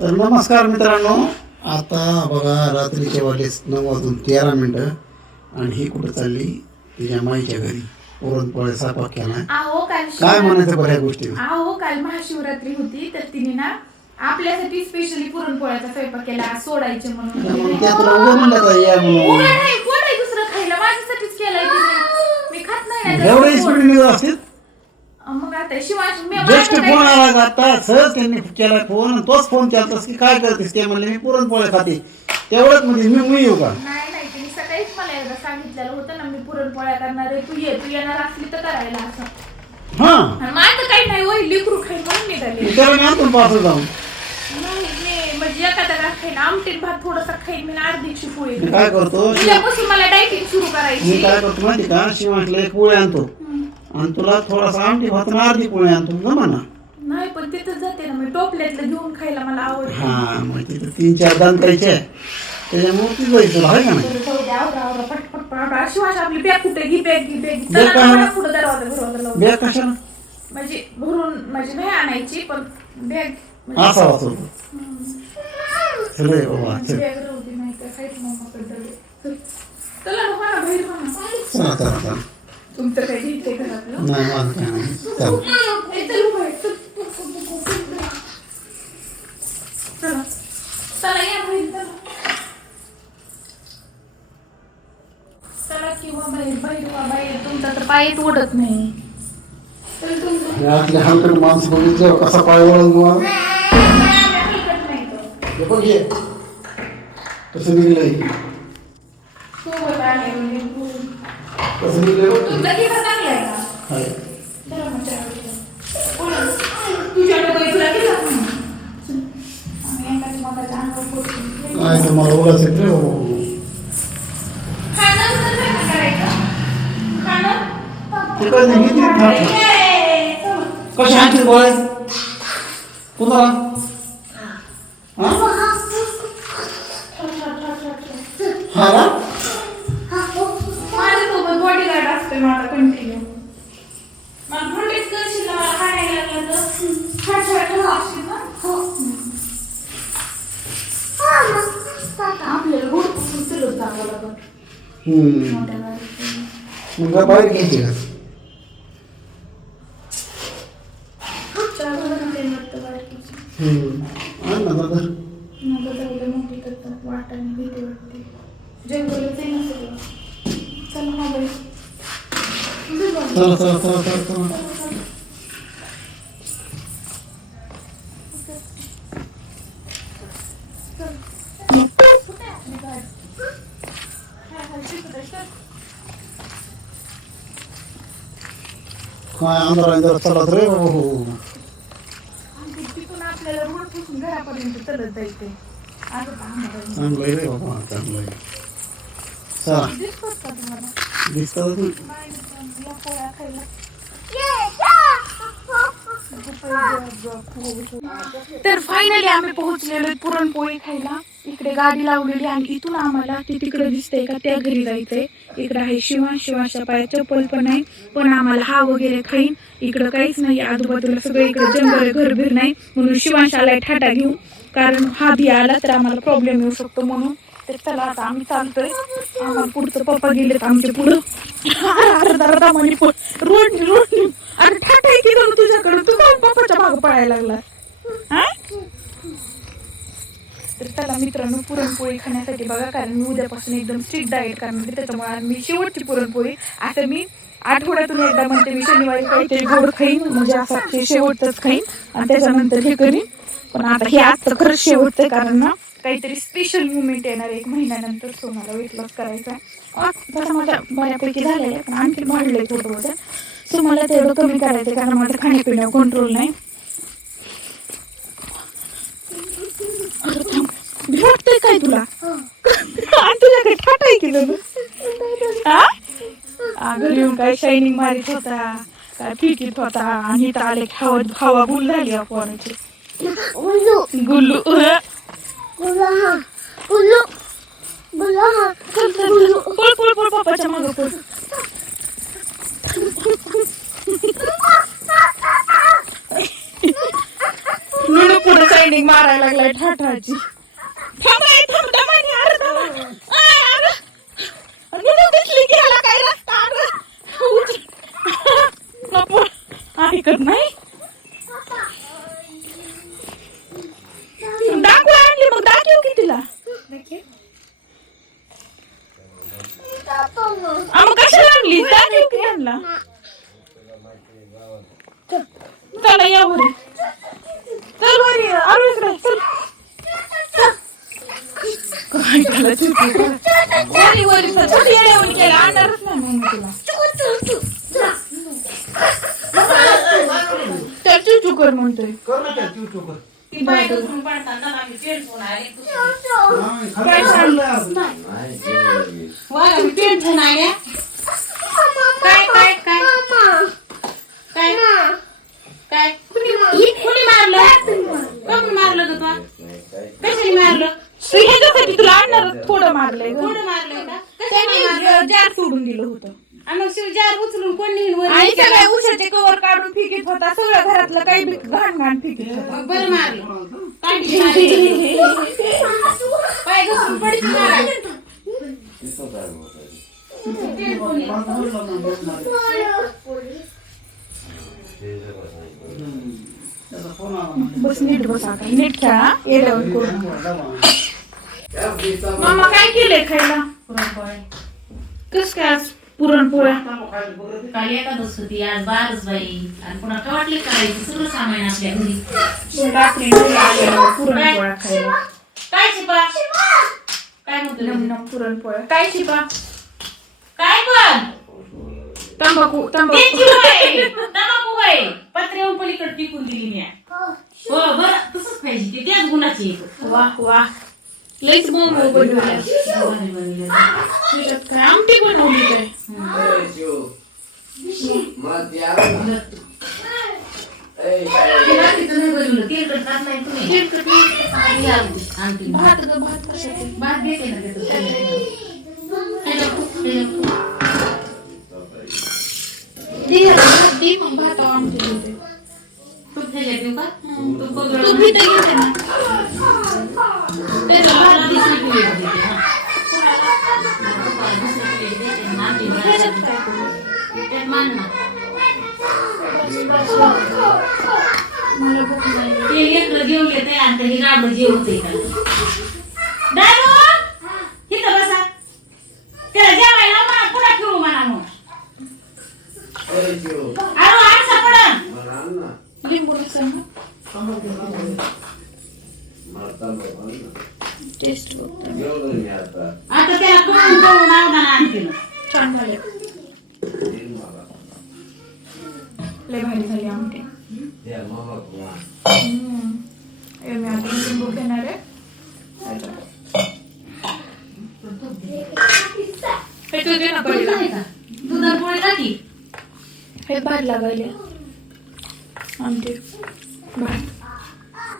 तर नमस्कार मित्रांनो, आता बघा रात्रीचे वाजले 9:13 आणि ही कुठं चालली तिच्या माईच्या घरी पुरणपोळ्या स्वयंपाक केला. काय म्हणायचं बऱ्या गोष्टी. काल महाशिवरात्री होती तर तिने ना आपल्यासाठी स्पेशली पुरणपोळ्याचा स्वयंपाक केला सोडायचे म्हणून. त्या तुला उभं म्हणलं का या म्हणून नाही कोण आहे दुसरं खायला माझ्यासाठीच केलाय तिने. मी खात नाही एवढे स्पीड असतील. मग आता शिवाश जस्ट फोन आला आता सर त्यांनी केला फोन, तोच फोन केलास की काय करतेस ते म्हणले मी पुरणपोळ्या खाते. तेवढंच म्हणजे मी येऊ का? नाही नाही तिने सकाळीच मला एकदा सांगितलेलं होतं ना मी पुरणपोळ्या करणार आहे, तू येणार असली तर करायला असं. हा माझं काही नाही होईल लिकरू खाईल म्हणून निघाले. त्याला मी आणतो पास जाऊन. नाही मी म्हणजे एखाद्या खाईन आमटीत भात थोडासा खाईन मी अर्धीची पोळी. मी काय करतो, उद्यापासून मला डायटिंग सुरू करायची. मी काय करतो माहिती का, शिवांतला एक पोळी आणतो आणि तुला थोडासा आमटी भात आणि अर्धी पोळी आणतो जमा ना. नाही पण तिथं जाते ना मी टोपल्यातलं घेऊन खायला मला आवडतं. हा मग तिथं 3-4 दान करायचे त्याच्यामुळे ती जायचं आहे का नाही. पटपट शिवाश आपली बॅग कुठे घे बॅग पुढे दरवाजा लावून बॅग कशाला म्हणजे भरून म्हणजे नाही आणायची पण बॅग असा वाचवतो. चल बाबा चल बॅग राहू दे नाही तर साईड मम्माकडे चला ना बाहेर चला चला चला. तुमचं काही घेते घरातलं नाही माझं काय नाही चल. चला या बाहेर चला किंवा बाहेर तुमचा तर पायच ओढत नाही. आपल्या हलकट माणसं बघितलं कसा पाय वळून पण घे कसं निघलंय कसं निघलंय तुमचा किती चांगला आहे का हाय. काय तर मला ओळख येते ते काय नाही किती कशा आणखी बोलाय कुणाला हा ना माझ्यासोबत बॉडीगार्ड असते माझा कंटिन्यू. मला प्रोटेक्ट करशील ना मला हाणायला लागलं तर असशील ना. आपल्याला गोड पासून चलत जावं लागत मोठ्या गाडीत. मग बाहेर घ्यायची का आण ना दादा. चला चला चला चला चला. काय अंधार चला रे बाबू. तिथून आपल्याला रोड पासून घरापर्यंत चलत जायचंय. चांगलं आहे रे बाबा चांगलं आहे. चला दिसतोच का तुम्हाला दिसतात ना. या पोळ्या खायला. तर फायनली आम्ही पोहोचलेलो पुरणपोळी खायला. इकडे गाडी लावलेली आणि इथून आम्हाला ते तिकडे दिसतंय का त्या घरी जायचंय. इकडे आहे शिवांच्या पायात चप्पल पण आहे पण आम्हाला हा वगैरे खाईन. इकडं काहीच नाही आजूबाजूला सगळं इकडे जंगल घरबीर नाही म्हणून शिवांश आलाय ठाटा घेऊन कारण हा भी आला तर आम्हाला प्रॉब्लेम येऊ शकतो म्हणून. तर चला आता आम्ही चालतोय. आम्हाला पुढचं पप्पा गेलेत आमचे पुढं रोड रोड अरे ठाटा केलं ना तुझ्याकडं तू जाऊन पप्पाच्या मागं पळायला लागला. तर चला मित्रांनो पुरणपोळी खाण्यासाठी बघा कारण मी उद्यापासून एकदम स्ट्रिक्ट डाएट करणार आहे त्याच्यामुळे मी शेवटची पुरणपोळी आता मी आठवड्यातून एकदा म्हणते मी शनिवारी काहीतरी गोड खाईन म्हणजे असं ते शेवटच खाईन आणि त्याच्यानंतर हे करीन. पण आता हे आजचं खरंच शेवटचं कारण ना काहीतरी स्पेशल मुवमेंट येणार 1 महिन्यानंतर तो मला वेट लॉस करायचा आहे. तसं माझ्या बऱ्यापैकी झालेलं आहे पण आणखी वाढलंय थोडं वजन. सो मला तेवढं कमी करायचं आहे कारण माझं खाण्यापिण्यावर कंट्रोल नाही. वाटतंय काय तुला तुझ्याकडे ठाटाय केलं घरी येऊन काय शायनिंग मारित होता काय फिकीत होता आणि इथं आले हवा गुल झाली अपवानाची गुल्लू पळ पप्पाच्या मागं पळ. पुढे साईड रनिंग मारायला लागलाय ठाठाची. थांब दमाने, अरे थांब. अरे निघून दिसली की ह्याला काय रस्ता नको ऐकत नाही. दाखव आणली मग दाखव की तिला. मग कशाला आणली दाखव की आणला. चला या वरी चल वरी आरोग्य राह चल. काय झालं वरी वरी चल येड्यावरी केला आणणारच नाही मग तुला. त्या चुचू कर म्हणतोय. काय सांगलं काय कुणी मारलं कमी मारलं ग तुला कशाने मारलं. ह्याच्यासाठी तुला आणणार थोडं मारलंय का जार सोडून दिलं होतं. मग शिवजार उचलून कोणी आणि सगळ्या उशाचे कवर काढून फिकीत होता. सगळ्या घरातलं काही बी घाण घाण फिकीत होता. बरं मारलं पाय घसरून पडती मारायला. बस नीट बस आता नीट खेळा येड्यावर करू. मामा काय केलंय खायला. कस काय आज पुरणपोळ्या. काल एकादश होती आज 12 बाई आणि पुन्हा वाटले करायचं सगळं सामान आपल्या घरी. रात्री पुरणपोळ्या खायला. काय शिपा काय म्हटलं पुरणपोळ्या काय शिपा काय पण तंबाखू त्यांची होय. तंबाखू होय पत्र्याहून पलीकडे पिकून दिली मी. हो बरं तसंच पाहिजे ते त्याच गुणाची. वाह वाह लईच बोंब बनवल्या. काय आमटी बनवली काय. भात ग भात कशाचे. भात देते ना दे मग भात आमटी देते. तूप त्याच्यात देऊ का तू बी तर घेते ना. त्याला भात दुसरी प्लेट देते ना. त्यात मान ना मला भूक नाही. ते लेकरं जेवून येते आणि त्याची गाबड जेवते का दारू इथं बसा त्याला जेवायला म्हणा पुन्हा ठेवू म्हणा मग अरे आरसा पडन लिंबू सांग टेस्ट आता त्याला करून करून आवदान आणते छान झाले. लय भारी झाली आमटी. मी आता लिंबू घेणार आहे. हे तुझे ना पडला दुधात पोळी खाती हे भारी लागायले आमटी भात.